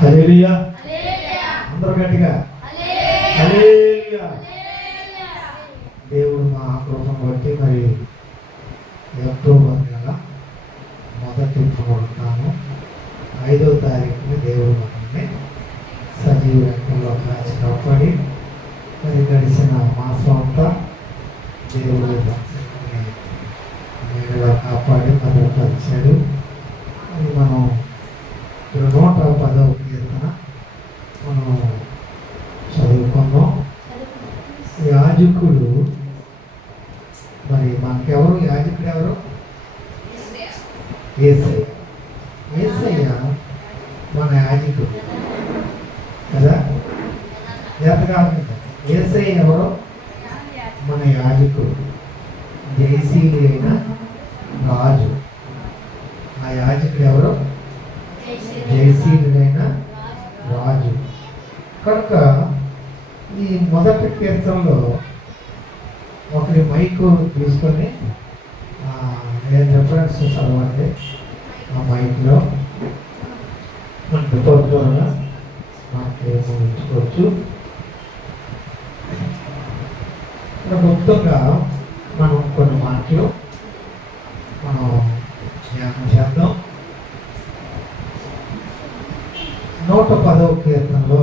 హల్లెలూయా. అందరూ గట్టిగా. హల్లెలూయా. దేవుడు మా కృపను బట్టి మరి అక్టోబర్ నెల మొదటి పునరుత్థానం ఐదో తారీఖున దేవుడు మనల్ని సజీవ రక్తంలో కాచి కాపాడి మరి గడిచిన మాసం అంతా దేవుడు నీడలో కాపాడి భద్రపరిచాడు మరి మనం నూట పదవ కీర్తన మనం చదువుకున్నాం యాజకుడు. మరి మనకెవరు? యాజకుడు ఎవరు ఏసయ్య ఏసయ్య మన యాజకుడు. కదా? ఎంతకాలం ఏసయ్య ఎవరు? మన యాజకుడు. జయశీలి అయిన రాజు. ఆ యాజకుడు ఎవరు? జయశీలుడైన రాజు కనుక ఈ మొదటి కీర్తనలో ఒకరి మైకు తీసుకొని నేను రిఫరెన్స్ చదవండి ఆ మైక్లో మనకు ద్వారా మనకి ఉంచుకోవచ్చు. మొత్తంగా మనం కొన్ని మాటలు మనం ధ్యానం చేద్దాం. నూట పదవ కీర్తనలో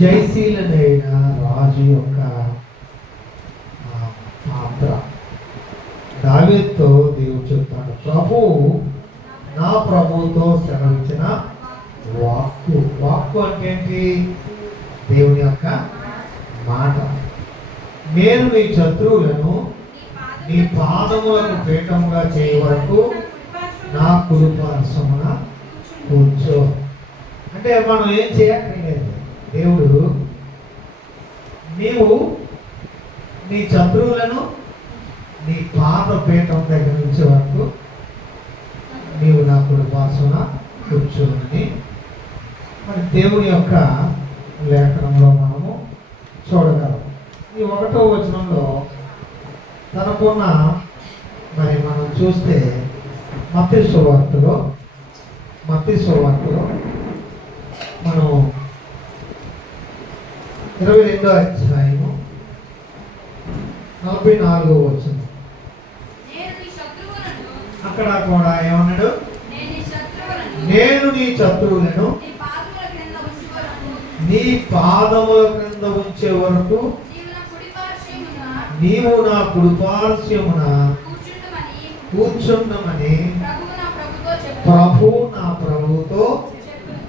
జయశీలనైన రాజు యొక్క పాత్ర. దావేతో దేవుడు చెప్తాడు ప్రభు నా ప్రభుతో శ్రమించిన వాక్కు. వాక్కు అంటే ఏంటి? దేవుని యొక్క మాట. నేను నీ శత్రువులను నీ పాదములను పీఠముగా చేయ వరకు నా కురుపార్శ్వమున కూర్చో. అంటే మనం ఏం చేయాలి? దేవుడు నీవు నీ శత్రువులను నీ పాత పీఠం దగ్గర నుంచి వరకు నీవు నా కృపాసున కూర్చోని మరి దేవుని యొక్క లేఖనంలో మనము చూడగలం. ఈ ఒకటో వచనంలో తనకున్న మరి మనం చూస్తే మత్తి సువార్తలో మత్తి సువార్తలో మనం ఇరవై రెండో అధ్యాయము నలభై నాలుగో వచ్చిన అక్కడ కూడా ఏమన్నాడు? నేను నీ శత్రువులను నీ పాదముల క్రింద ఉంచే వరకు నీవు నా కుడిపార్శ్వమున కూర్చుండమని ప్రభు నా ప్రభుతో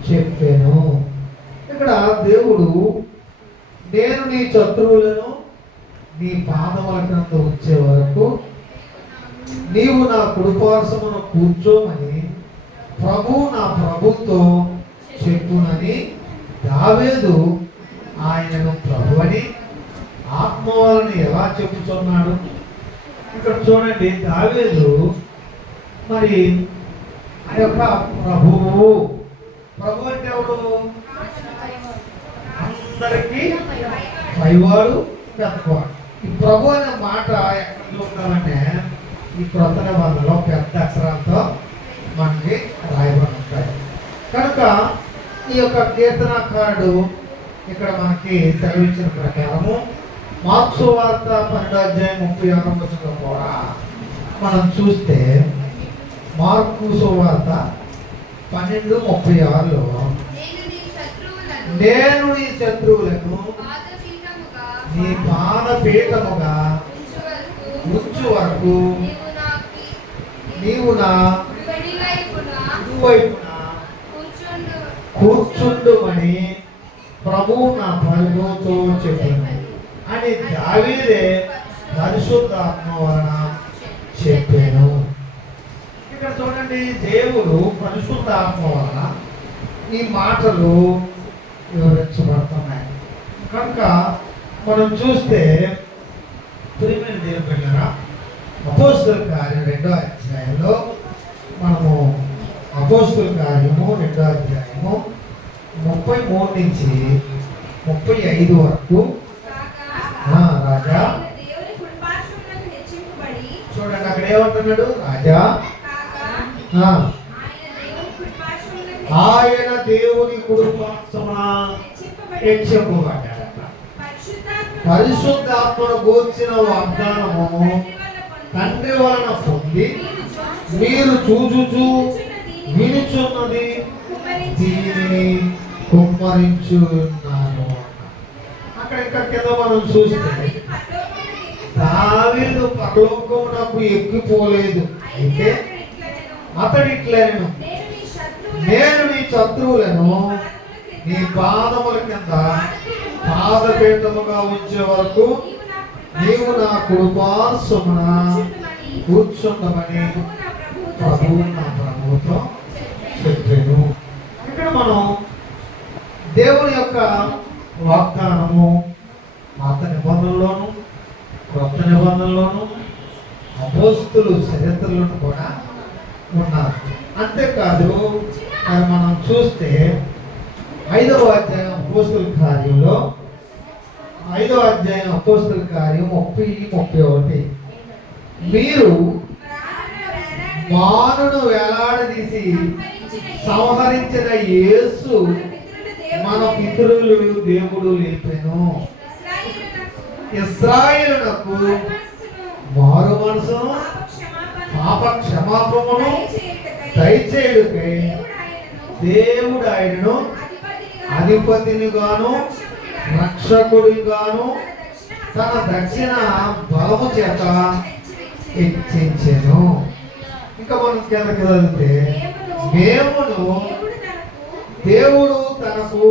చెప్పాను. ఇక్కడ దేవుడు నేను నీ శత్రువులను నీ పాదముల క్రింద వచ్చే వరకు నీవు నా కుడిపార్శ్వమున కూర్చోమని ప్రభు నా ప్రభుతో చెప్పునని దావేదు ఆయనను ప్రభు అని ఆత్మ వలన ఎలా చెప్పుతున్నాడు ఇక్కడ చూడండి దావేదు మరి ఆ యొక్క ప్రభువు. ప్రభు అంటే ఎవడు? అందరికీ పైవాడు పెద్దవాడు ఈ ప్రభు అనే మాట ఎక్కడ చూద్దామంటే ఈ క్రొత్త నిబంధనలో పెద్ద అక్షరాలతో మనకి రాయబడి ఉంటాయి కనుక ఈ యొక్క కీర్తనాకారుడు ఇక్కడ మనకి సెలవిచ్చిన ప్రకారము మార్క్సు వార్త పన్నెండో అధ్యాయం ముప్పై ఆరు వచ్చిన కూడా మనం చూస్తే మార్కు సువార్త పన్నెండు ముప్పై ఆరులో నేను నీ శత్రువులను నీ పాదపీఠముగా ఉంచు వరకు నీవు నా కూర్చుండుమని ప్రభువు నా ప్రభుతో చెప్పాను. అని దావీదే పరిశుద్ధాత్మ వలన చెప్పాను. ఇక్కడ చూడండి దేవుడు పరిశుద్ధాత్మ వలన ఈ మాటలు వివరించబడుతున్నాయి. కనుక మనం చూస్తే దేవుని బిడ్డలారా అపోస్తుల కార్యం రెండో అధ్యాయంలో మనము అపోస్తుల కార్యము రెండో అధ్యాయము ముప్పై మూడు నుంచి ముప్పై ఐదు వరకు. రాజా. చూడండి అక్కడ ఏమంటున్నాడు? రాజా. ఆయన దేవుని కుటుంబమున హెచ్చింపబడి హెచ్చింపబడ్డాడట పరిశుద్ధాత్మ పరిశుద్ధాత్మను గూర్చిన వాగ్దానము తండ్రి వలన పొంది మీరు చూచు- మీరు చూచుచు వినుచున్నది దీనిని కుమ్మరించున్నాను అక్కడ ఇంకా కింద మనం చూస్తే దావీదు ఎక్కిపోయి పరలోకమునకు ఎక్కిపోలేదు. అయితే అతడు ఇట్లనెను, నేను నీ శత్రువులను నీ పాదముల కింద పాదపీఠముగా ఉంచే వరకు నీవు నా కుడిపార్శ్వమున కూర్చుండమని ప్రభువు నా ప్రభుత్వం చెప్పాను. ఇక్కడ మనం దేవుని యొక్క వాగ్దానము పాత నిబంధనలోను కొత్త నిబంధనలోను అపోస్తులు చరిత్రలను కూడా ఉన్నారు. అంతేకాదు మరి మనం చూస్తే ఐదవ అధ్యాయం అపోస్తుల కార్యంలో ఐదవ అధ్యాయం అపోస్తుల కార్యం ముప్పై ముప్పై ఒకటి. మీరు వారును వేలాడదీసి సంహరించిన యేసు మన పితరులు దేవుడు లేపాను. ఇస్రాయిలకు మారు మనసును పాప క్షమాపమును దయచేయుడికై దేవుడు ఆయనను అధిపతినిగాను రక్షకుడిగాను తన దక్షిణ బలము చేత హెచ్చించెను. ఇంకా మనం కిందకి వెళ్తే దేవుడు దేవుడు తనకు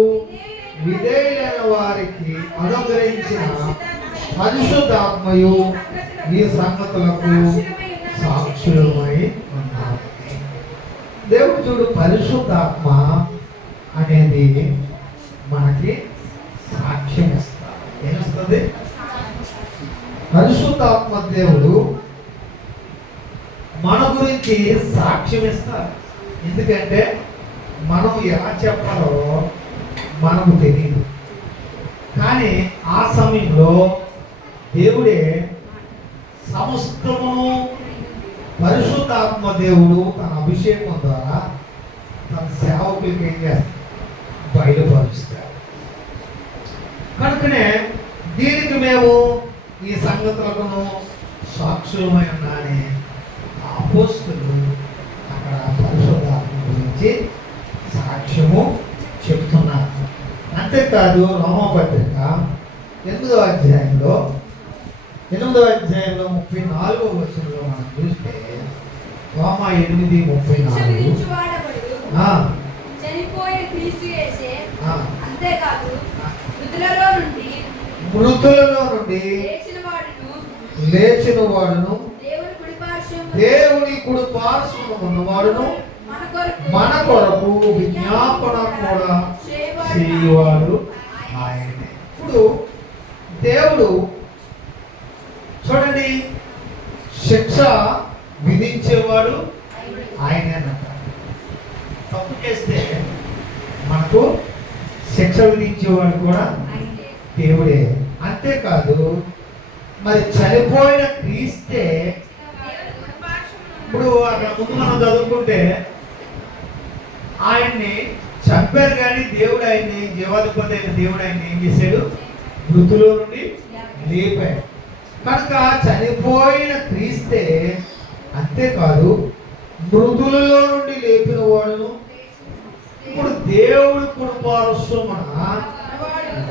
విధేయులైన వారికి అనుగ్రహించిన పరిశుద్ధాత్మయు ఈ సంగతులకు సాక్షులమై ఉన్నారు. దేవుడు చూడు పరిశుద్ధాత్మ అనేది మనకి సాక్ష్యం ఇస్తారు ఏమిస్తుంది? పరిశుద్ధాత్మ దేవుడు మన గురించి సాక్ష్యం ఇస్తారు ఎందుకంటే మనం ఎలా చెప్పాలో మనకు తెలియదు కానీ ఆ సమయంలో దేవుడే సమస్తమును పరిశుద్ధాత్మ దేవుడు తన అభిషేకం ద్వారా తన సేవకులకి ఏం చేస్తాడు? బయలుపరుస్తాడు. కనుకనే దీనికి మేము ఈ సంగతులను సాక్షులమై ఉన్నానే అపోస్తులు అక్కడ పరిశుద్ధాత్మ గురించి సాక్ష్యము చెప్తున్నారు. అంతేకాదు రోమపత్రిక ఎనిమిదవ అధ్యాయంలో ఎనిమిదవ అధ్యాయంలో ముప్పై నాలుగో వచనంలో మనం చూస్తే రోమ ఎనిమిది ముప్పై నాలుగు. చనిపోయిన క్రీస్తు అంతేకాదు మృతులలో నుండి మృతులలో నుండి లేచిన వాడును దేవుని కుడి ఉన్నవాడును. మన కొరకు విజ్ఞాపన కూడా చేయవాడు ఆయనే. ఇప్పుడు దేవుడు చూడండి శిక్ష విధించేవాడు ఆయనేనంట తప్పు చేస్తే మనకు శిక్ష విధించేవాడు కూడా దేవుడే. అంతేకాదు మరి చనిపోయిన క్రీస్తే ఇప్పుడు అక్కడ ముందు మనం చదువుకుంటే ఆయన్ని చంపారు కానీ దేవుడు ఆయన్ని జీవాధిపతి అయిన దేవుడు ఆయన్ని ఏం చేశాడు? మృతులో నుండి లేపాడు. కనుక చనిపోయిన క్రీస్తే అంతేకాదు మృతులలో నుండి లేపిన వాడును. ఇప్పుడు దేవుడు కుటుంబారస్వమున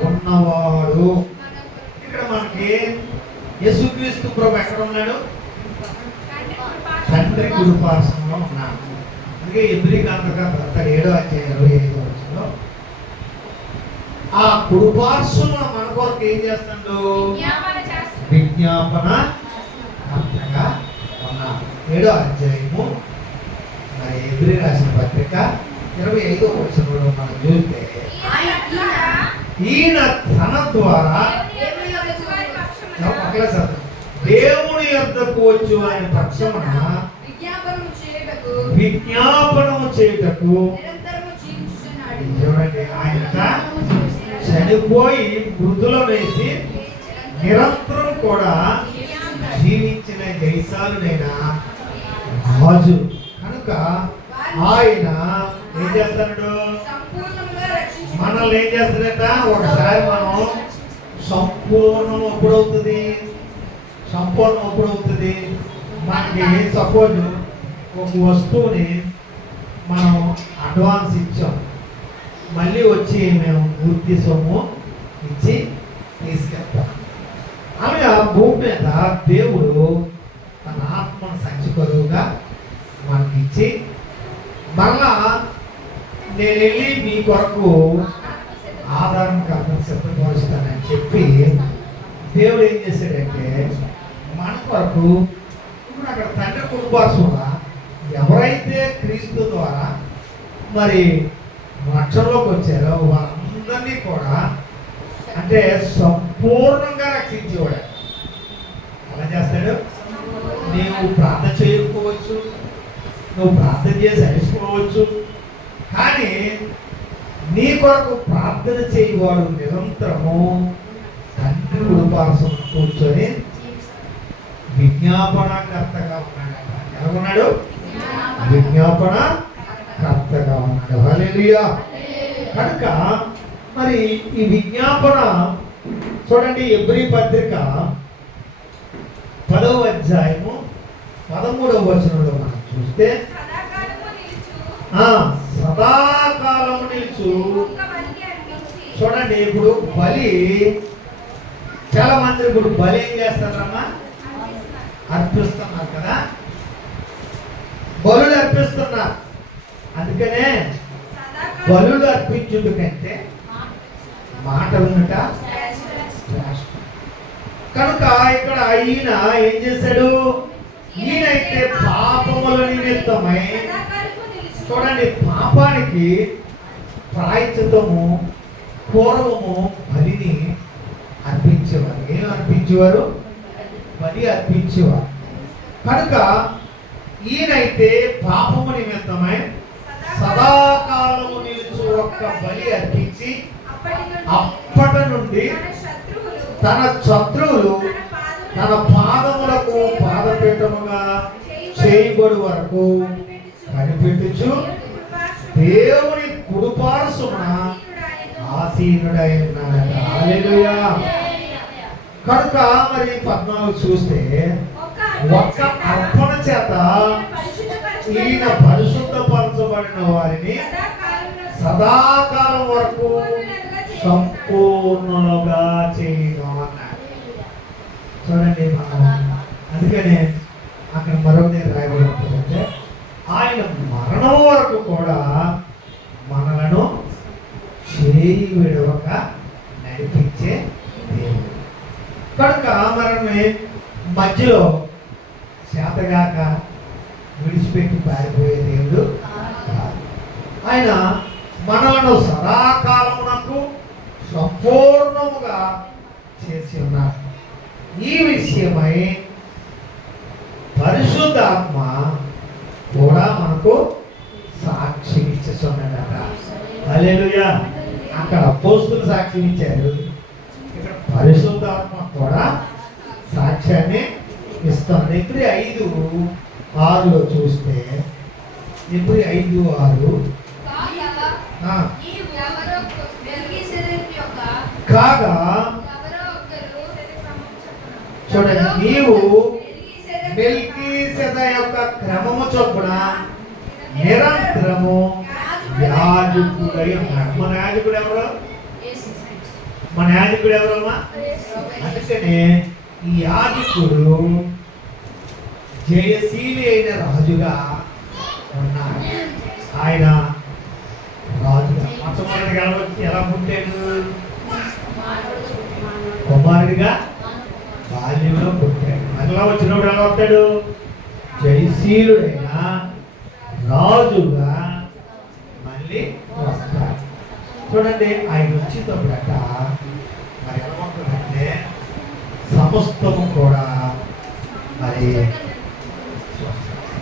ఉన్నవాడు. ఇక్కడ మనకి యేసుక్రీస్తు ప్రభు ఎక్కడ ఉన్నాడు? తండ్రి కుటుంబారస్వంలో ఉన్నాడు. అందుకే ఎబ్రి కాంతగా అతడు ఏడో అధ్యాయం ఇరవై ఐదో వచ్చిలో ఆ కుటుంబార్శ్వమున మన కొరకు ఏం చేస్తాడు విజ్ఞాపన ఉన్నాడు ఏడో అధ్యాయము మరి ఎదురు రాసిన పత్రిక ఇరవై ఐదో వచనంలో మనం చూస్తే ఈయన తన ద్వారా దేవుని యొద్దకు వచ్చి ఆయన పక్షమున విజ్ఞాపనము చేయుటకు చూడండి ఆయన చనిపోయి మృదుల వేసి నిరంతరం కూడా జీవించిన జైసాలుడైన రాజు. కనుక ఆయన ఏం చేస్తాడు మనల్ని ఏం చేస్తాడట? ఒకసారి మనం సంపూర్ణం ఎప్పుడవుతుంది? సంపూర్ణం ఎప్పుడవుతుంది? మనకి సపోజ్ ఒక వస్తువుని మనం అడ్వాన్స్ ఇచ్చాం. మళ్ళీ వచ్చి మేము పూర్తి సొమ్ము ఇచ్చి తీసుకెళ్తాం. అలాగా భూమి మీద దేవుడు కొరువుగా సంచికరువుగా మనకి ఇచ్చి మరలా నేను వెళ్ళి మీ కొరకు ఆధారం కథను సిద్ధపరుస్తానని చెప్పి దేవుడు ఏం చేశాడంటే మన కొరకు ఇప్పుడు అక్కడ తండ్రి కుటుంబాసుగా ఎవరైతే క్రీస్తు ద్వారా మరి రక్షణలోకి వచ్చారో వారందరినీ కూడా అంటే సంపూర్ణంగా రక్షించేవాడు. అలా చేస్తాడు? నీవు ప్రార్థన చేయకపోవచ్చు నువ్వు ప్రార్థన చేసి అడుచుకోవచ్చు కానీ నీ కొరకు ప్రార్థన చేయవాడు నిరంతరము తండ్రి కుటుంబాసం కూర్చొని విజ్ఞాపనకర్తగా ఉన్నాడు ఎలా ఉన్నాడు. విజ్ఞాపన కర్తగా ఉన్నాడు కనుక మరి ఈ విజ్ఞాపన చూడండి ఎబ్రి పత్రిక పదవ అధ్యాయము పదమూడవ వచనంలో మనం చూస్తే సదాకాలము నిలుచు. చూడండి ఇప్పుడు బలి చాలా మంది ఇప్పుడు బలి ఏం చేస్తారమ్మా? అర్పిస్తున్నారు కదా. బలులు అర్పిస్తున్నారు. అందుకనే బలులు అర్పించుట కంటే మాట ఉన్నట? కనుక ఇక్కడ ఈయన ఏం చేశాడు? ఈయనైతే పాపముల నిమిత్తమై చూడండి పాపానికి ప్రాయచితము పూర్వము బలిని అర్పించేవారు. ఏం అర్పించేవారు? బలి అర్పించేవారు. కనుక ఈయనైతే పాపము నిమిత్తమై సదాకాలము నిలిచి ఒక్క బలి అర్పించి అప్పటి నుండి తన శత్రువులు తన పాదములకు పాదపీఠముగా చేయబడి వరకు కనిపెట్టుచు దేవుని కుడుపార్సున ఆసీనుడై ఉన్నాడట. కనుక మరి పద్నాలుగు చూస్తే ఒక్క అర్పణ చేత ఈయన పరిశుద్ధపరచబడిన వారిని సదాకాలం వరకు సంపూర్ణులుగా చేయడం అన్నాడు. చూడండి మనం అందుకనే అక్కడ మరో నేను రాయబడి ఉంటుందంటే ఆయన మరణం వరకు కూడా మనలను చేయి విడవక నడిపించే దేవుడు. కనుక మనల్ని మధ్యలో చేతగాక విడిచిపెట్టి పారిపోయే దేవుడు. ఆయన మనలను సదాకాలమునకు సంపూర్ణముగా చేసి ఉన్నారు. ఈ విషయమై పరిశుద్ధాత్మ కూడా మనకు సాక్షి ఇచ్చేస్తున్నాడట. హల్లెలూయా. అక్కడ అపోస్తులు సాక్ష్యం ఇచ్చారు. ఇక్కడ పరిశుద్ధాత్మ కూడా సాక్ష్యాన్ని ఇస్తుంది. ఇప్పుడు ఐదు ఆరులో చూస్తే ఇప్పుడు ఐదు ఆరు. కాగా చూడండి నీవు మెల్కీ యొక్క క్రమము చొప్పున నిరంతరము యాజకుడై ఉన్నాడు. మన యాజకుడు ఎవరు? మన యాజకుడు ఎవరమ్మా అందుకనే ఈ యాజకుడు జయశీలి అయిన రాజుగా ఉన్నాడు. ఆయన రాజుగా. మొట్టమొదటిగా ఎలా వచ్చి- ఎలా పుట్టాడు? కుమారుడిగా బాల్యంలో పుట్టాడు. మరలా వచ్చినప్పుడు ఎలా వస్తాడు? జయశీలుడైన రాజుగా మళ్ళీ వస్తాడు. చూడండి ఆయన వచ్చేటప్పుడట మరి ఎలా సమస్తము కూడా మరి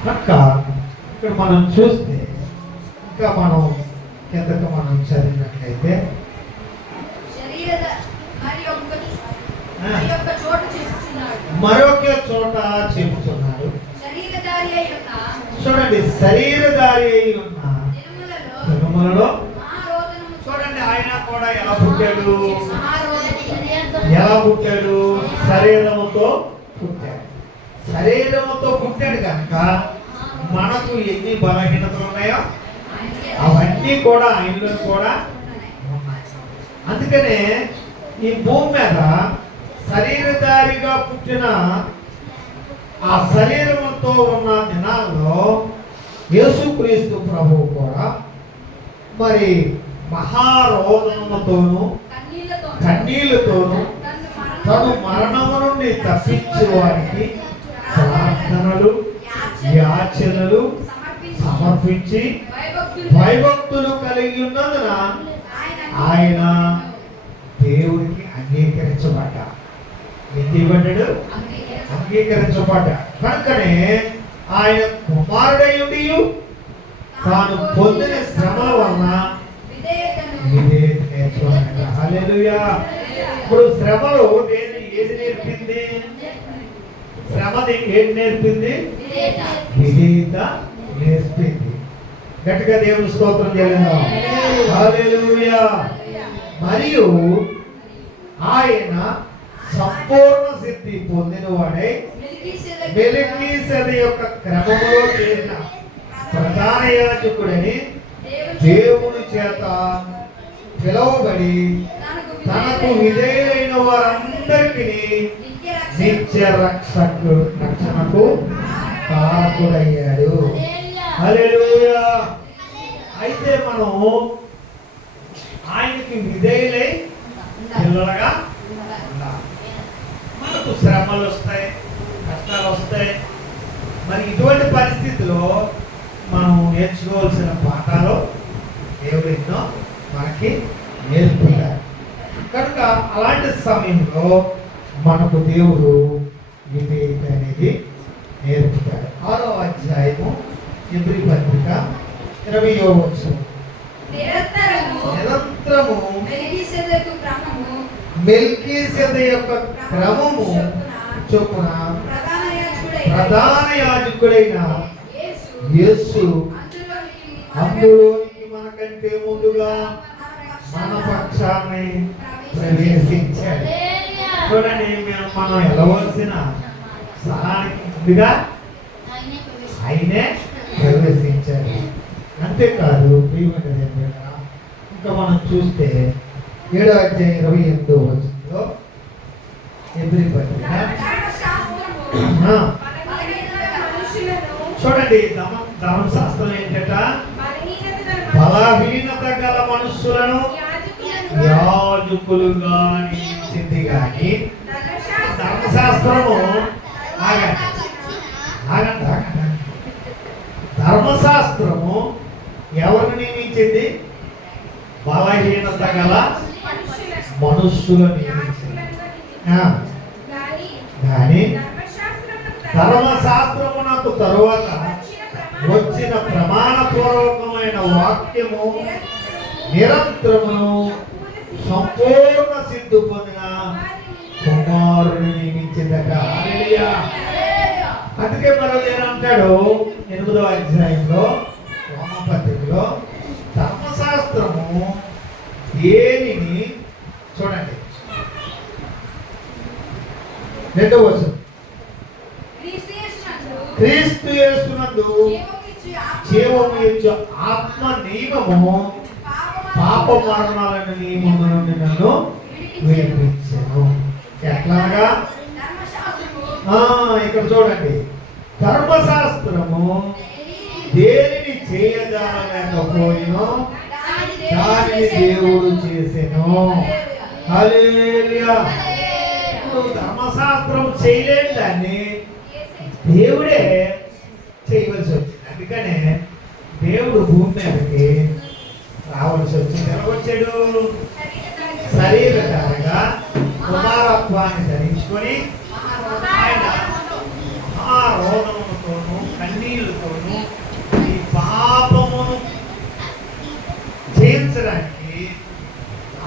కనుక ఇక్కడ మనం చూస్తే ఇంకా మనం కిందకు మనం చదివినట్లయితే శరీర మరి ఒక్క మరి ఒక్క చోటు చేస్తున్నాడు మరొక చోట చెబుతున్నాడు చూడండి శరీరధారి అయి ఉన్న. మహారోదనము చూడండి ఆయన కూడా ఎలా పుట్టాడు? ఎలా పుట్టాడు? శరీరముతో పుట్టాడు. శరీరముతో పుట్టాడు కనుక మనకు ఎన్ని బలహీనతలు ఉన్నాయో అవన్నీ కూడా ఆయనలో కూడా అందుకనే ఈ భూమి మీద శరీరధారిగా పుట్టిన ఆ శరీరముతో ఉన్న దినాల్లో యేసుక్రీస్తు ప్రభువు కూడా మరి కన్నీళ్ళతో కన్నీళ్ళతోనూ తను మరణము నుండి తప్పించే వారికి ప్రార్థనలు యాచనలు సమర్పించి భయభక్తులు కలిగి ఉన్నందున ఆయన దేవునికి అంగీకరించబడ్డ. ఎందుకు అంగీకరించబడ్డ. కనుకనే ఆయన కుమారుడయుడి తాను పొందిన శ్రమల వలన విధేయత ఇప్పుడు శ్రమలు దేని ఏది నేర్పింది? శ్రమది ఏది నేర్పింది? విధేయత నేర్పింది. గట్టిగా దేవుని స్తోత్రం చేయలేదా మరియు ఆయన సంపూర్ణ సిద్ధి పొందినవాడై మెలికీసెదె యొక్క క్రమంలో చేరిన ప్రధాన యాజకుడని దేవుని చేత పిలువబడి తనకు విధేయులైన వారందరికీ నిత్య రక్షకు రక్షణకు కారకుడయ్యాడు. అయితే మనం ఆయనకి విధేయులై పిల్లలుగా మనకు శ్రమలు వస్తాయి కష్టాలు వస్తాయి. మరి ఇటువంటి పరిస్థితిలో మనం నేర్చుకోవాల్సిన పాఠాలు దేవుడు ఎన్నో మనకి నేర్పుతారు కనుక అలాంటి సమయంలో మనకు దేవుడు విధేయత అనేది నేర్పుతాడు. ఆరో అధ్యాయము ఎబ్రి పత్రిక ఇరవయో వచ్చం నిరంతరము మెల్కీసెద యొక్క క్రమము చొప్పున ప్రధాన యాజకుడైన యేసు అందులోనికి మనకంటే ముందుగా మన పక్షాన్ని ప్రవేశించాడు. చూడండి మేము మనం వెళ్ళవలసిన స్థలానికి ముందుగా ఆయనే ప్రవేశించారు అంతేకాదు ప్రియమైన దేవుడా, ఇంకా మనం చూస్తే ఏడో అధ్యాయం ఇరవై ఎనిమిదో వచ్చిందో ఎబ్రి పత్రిక చూడండి ధర్మశాస్త్రం ఏంటట? బలహీనత గల మనుషులను యాజకులుగా నియమించింది కానీ ధర్మశాస్త్రము ఆగండి ఆగండి. ధర్మశాస్త్రము ఎవరిని నియమించింది? బలహీనత గల మనుష్యులను నియమించింది. ఆ, కానీ ధర్మశాస్త్రమునకు తరువాత వచ్చిన ప్రమాణపూర్వకమైన వాక్యము నిరంతరమును సంపూర్ణ సిద్ధు పొందిన కుమారుని నియమించిందట. అందుకే మరో అంటాడు ఎనిమిదో అధ్యాయంలో రోమపత్రికలో ధర్మశాస్త్రము దేనిని చూడండి రెండవ వచనం క్రీస్తు యేసునందు జీవము యొక్క ఆత్మ నియమము పాప మరణాలను నియమము నుండి నన్ను విడిపించను ఎట్లాగా ఆ, ఇక్కడ చూడండి ధర్మశాస్త్రము దేనిని చేయజాలలేకపోయినో దానిని దేవుడు చేసెను హల్లెలూయా ఇప్పుడు ధర్మశాస్త్రం చేయలేని దాన్ని దేవుడే చేయవలసి వచ్చింది అందుకనే దేవుడు భూమి మీదకి రావాల్సి వచ్చింది ఎలా వచ్చాడు శరీరధారగా కుమారత్వాన్ని ధరించుకొని ఆయన మహారోగములతోనూ కన్నీళ్ళతోనూ ఈ పాపమును జయించడానికి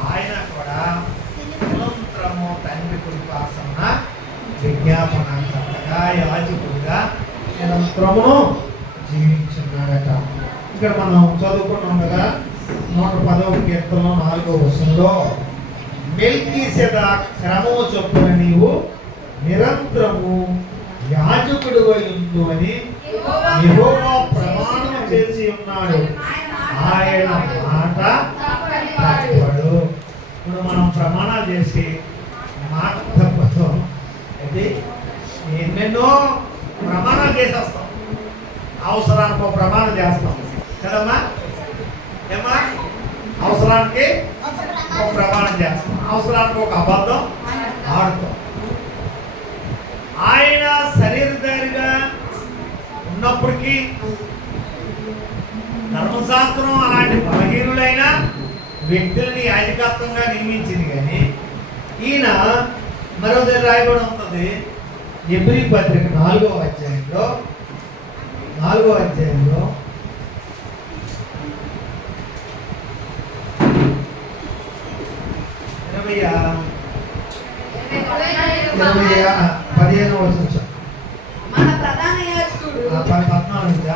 ఆయన కూడా నిరంతరము తండ్రి కృపాసన విజ్ఞాపనాంతగా యాజకుడిగా నిరంతరమును జీవించున్నాడట ఇక్కడ మనం చదువుకున్నాం కదా నూట పదవ కీర్తనలో నాలుగో వచనంలో మెల్కీ క్రమము చొప్పున నీవు నిరంతరము యాజకుడు ఉండు అని యెహోవా ప్రమాణం చేసి ఉన్నాడు ఆయన మాట తప్పడు ఇప్పుడు మనం ప్రమాణాలు చేసి మాట తప్పదు అయితే ఎన్నో ప్రమాణాలు చేసేస్తాం. అవసరానికి ఒక ప్రమాణం చేస్తాం. కదమ్మా? ఏమ్మా? అవసరానికి ఒక ప్రమాణం చేస్తాం. అవసరానికి ఒక అబద్ధం ఆడుతాం. ఆయన శరీరధారిగా ఉన్నప్పటికీ ధర్మశాస్త్రం అలాంటి బలహీనులైన వ్యక్తులని యాజకత్వంగా నియమించింది కానీ ఈయన మరో దగ్గర రాయబడి ఉంటుంది. ఎబ్రి పత్రిక నాలుగో అధ్యాయంలో నాలుగో అధ్యాయంలో ఇరవై ఇరవై పదిహేను వచ్చిన మన ప్రధాన యాజకుడు పద్నాలుగు నుంచా?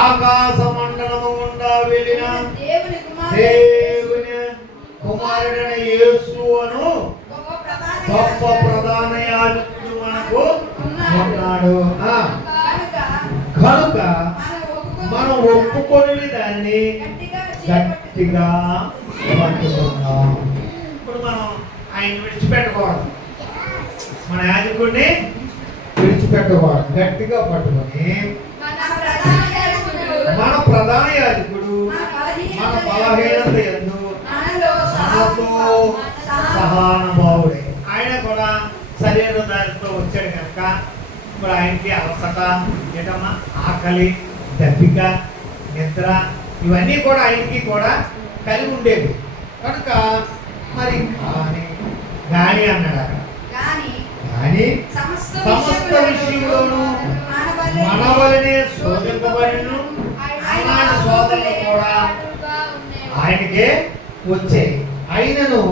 ఆకాశ మండలము గుండా వెళ్ళిన దేవుని కుమారుడైన యేసు అను గొప్ప ప్రధాన యాజకుడు మనకు. ఉన్నాడు ఆ, కనుక కనుక మనం ఒప్పుకొని దాన్ని గట్టిగా పట్టుకుందాం. ఇప్పుడు మనం ఆయన విడిచిపెట్టకూడదు మన యాజకుడిని విడిచిపెట్టకూడదు గట్టిగా పట్టుకొని మన ప్రధాన యాజకుడు మన బలహీనత ఎందు సహానుభావుడే. ఆయన కూడా శరీర దారితో వచ్చాడు కనుక ఇప్పుడు ఆయనకి అలసట ఏటమ్మా? ఆకలి దప్పిక నిద్ర ఇవన్నీ కూడా ఆయనకి కూడా కలిగి ఉండేవి. కనుక మరి కానీ గాని అన్నాడు అక్కడ కానీ సమస్త విషయంలోనూ మనవలనే శోధింపబడిను శోధనలు కూడా ఆయనకే వచ్చాయి. ఆయనను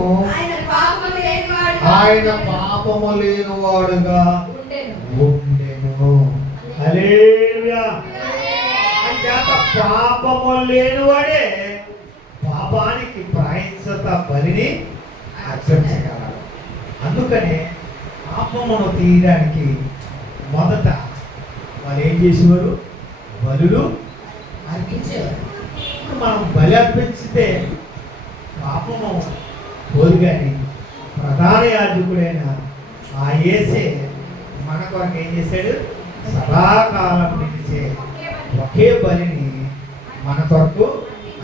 ఆయన పాపము లేనివాడుగా ఉండెను. అంచేత పాపము లేనివాడే పాపానికి ప్రాయశ్చిత బలిని అర్పించగలడు. అందుకనే పాపమును తీయడానికి మొదట వాళ్ళు ఏం చేసేవారు? బలులు అర్పించేవారు. మనం బలి అర్పించితే పాపము పోదు కానీ ప్రధాన యాజకుడైన ఆ ఏసే మన కొరకు ఏం చేశాడు సదాకాలం నిలిచే ఒకే బలిని మన కొరకు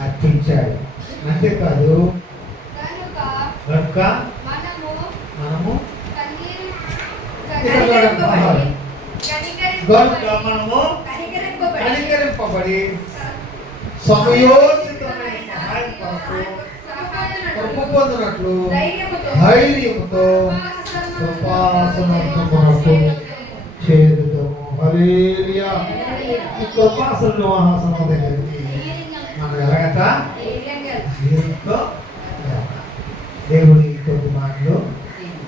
అర్పించాడు అంతేకాదు కనుక మనము. కనుక మనము కనికరింపబడి సమయోచితమైన సహాయం కొరకు కృప పొందినట్లు ధైర్యముతో ధైర్యముతో కృపాసనము కొరకు చేరుదాము. హల్లెలూయా. ఈ కృపాసన నివాసనం దగ్గరికి మనం ఎలాగట దేవునితో వెళ్ళాలి. దేవుని కొద్ది మాటలు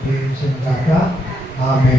దీవించిన కాక ఆమె